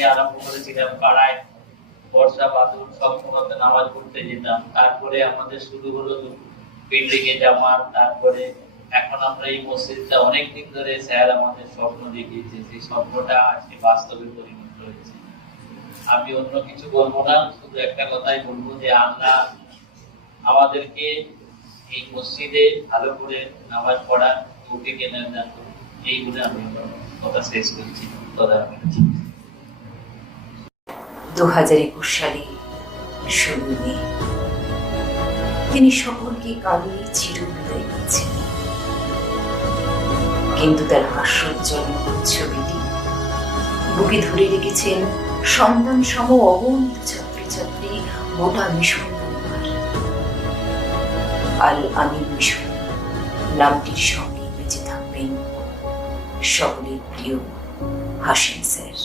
নিয়ে আরম্ভ করেছিলাম পাড়ায় বর্ষা বাদল সব সময়তে নামাজ পড়তে যেতাম। তারপরে আমাদের শুরু হলো বিল্ডিং এ জামাত। তারপরে এখন আমরা এই মসজিদটা অনেকদিন ধরে স্যার আমাদের স্বপ্ন দেখিয়েছে, সেই স্বপ্নটা আজকে বাস্তবে পরিণত হয়েছে। আমি অন্য কিছু বলবো না, শুধু একটা কথাই বলবো যে আল্লাহ আমাদেরকে এই মসজিদে ভালো করে নামাজ পড়া তৌফিক এনে দান করুন। এই বলে আমি কথা শেষ করছি। 2021 সালে 16 মে তিনি সকলকে কাঁদিয়ে চিরবিদায় দিয়েছেন, কিন্তু তার হাস্যোজ্জ্বল ছবিটি বুকে ধরে রেখেছেন সন্তান সম অগণিত ছাত্রছাত্রী, গোটা মিশন পরিবার। আল আমিন মিশন নামটির সঙ্গে বেঁচে থাকবেন সকলের প্রিয় হাসিম স্যার।